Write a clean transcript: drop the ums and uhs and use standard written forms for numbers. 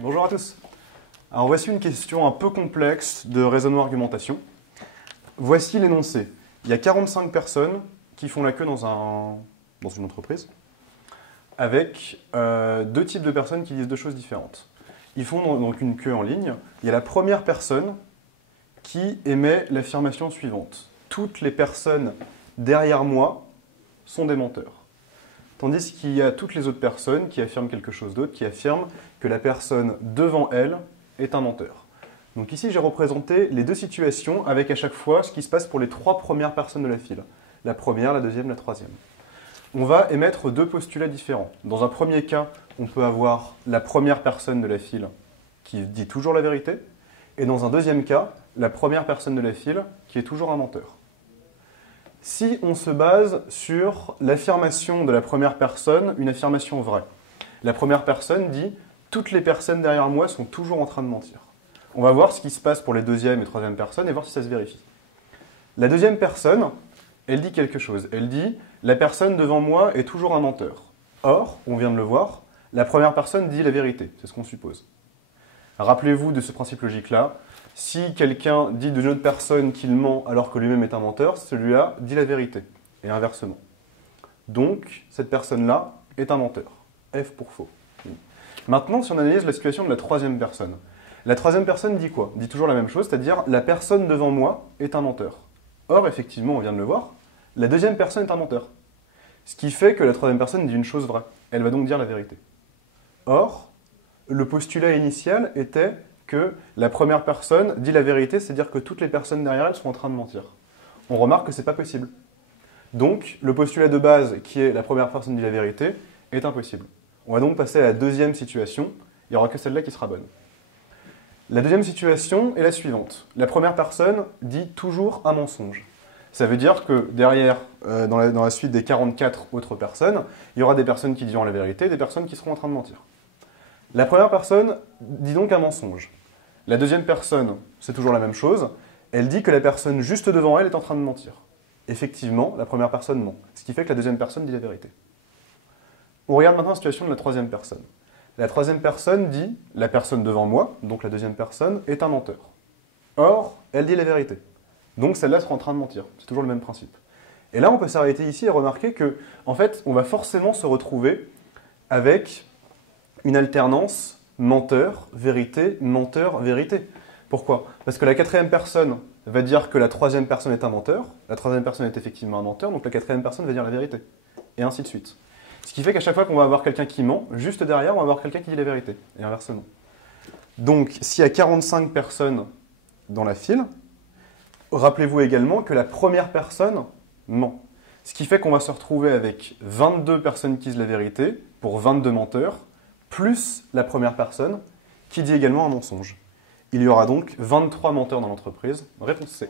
Bonjour à tous. Alors voici une question un peu complexe de raisonnement-argumentation. Voici l'énoncé. Il y a 45 personnes qui font la queue dans une entreprise avec deux types de personnes qui disent deux choses différentes. Ils font donc une queue en ligne. Il y a la première personne qui émet l'affirmation suivante. Toutes les personnes derrière moi sont des menteurs. Tandis qu'il y a toutes les autres personnes qui affirment quelque chose d'autre, qui affirment que la personne devant elle est un menteur. Donc ici, j'ai représenté les deux situations avec à chaque fois ce qui se passe pour les trois premières personnes de la file. La première, la deuxième, la troisième. On va émettre deux postulats différents. Dans un premier cas, on peut avoir la première personne de la file qui dit toujours la vérité, et dans un deuxième cas, la première personne de la file qui est toujours un menteur. Si on se base sur l'affirmation de la première personne, une affirmation vraie. La première personne dit « toutes les personnes derrière moi sont toujours en train de mentir ». On va voir ce qui se passe pour les deuxième et troisième personnes et voir si ça se vérifie. La deuxième personne, elle dit quelque chose. Elle dit « la personne devant moi est toujours un menteur ». Or, on vient de le voir, la première personne dit la vérité, c'est ce qu'on suppose. Rappelez-vous de ce principe logique-là. Si quelqu'un dit d'une autre personne qu'il ment alors que lui-même est un menteur, celui-là dit la vérité, et inversement. Donc, cette personne-là est un menteur. F pour faux. Maintenant, si on analyse la situation de la troisième personne. La troisième personne dit quoi? Dit toujours la même chose, c'est-à-dire la personne devant moi est un menteur. Or, effectivement, on vient de le voir, la deuxième personne est un menteur. Ce qui fait que la troisième personne dit une chose vraie. Elle va donc dire la vérité. Or, le postulat initial était que la première personne dit la vérité, c'est-à-dire que toutes les personnes derrière elle sont en train de mentir. On remarque que ce n'est pas possible. Donc, le postulat de base, qui est la première personne dit la vérité, est impossible. On va donc passer à la deuxième situation. Il n'y aura que celle-là qui sera bonne. La deuxième situation est la suivante. La première personne dit toujours un mensonge. Ça veut dire que derrière, dans la suite des 44 autres personnes, il y aura des personnes qui diront la vérité et des personnes qui seront en train de mentir. La première personne dit donc un mensonge. La deuxième personne, c'est toujours la même chose. Elle dit que la personne juste devant elle est en train de mentir. Effectivement, la première personne ment. Ce qui fait que la deuxième personne dit la vérité. On regarde maintenant la situation de la troisième personne. La troisième personne dit « la personne devant moi », donc la deuxième personne, est un menteur. Or, elle dit la vérité. Donc celle-là sera en train de mentir. C'est toujours le même principe. Et là, on peut s'arrêter ici et remarquer que, en fait, on va forcément se retrouver avec une alternance menteur, vérité, menteur, vérité. Pourquoi? Parce que la quatrième personne va dire que la troisième personne est un menteur, la troisième personne est effectivement un menteur, donc la quatrième personne va dire la vérité. Et ainsi de suite. Ce qui fait qu'à chaque fois qu'on va avoir quelqu'un qui ment, juste derrière, on va avoir quelqu'un qui dit la vérité. Et inversement. Donc, s'il y a 45 personnes dans la file, rappelez-vous également que la première personne ment. Ce qui fait qu'on va se retrouver avec 22 personnes qui disent la vérité, pour 22 menteurs, plus la première personne qui dit également un mensonge. Il y aura donc 23 menteurs dans l'entreprise. Réponse C.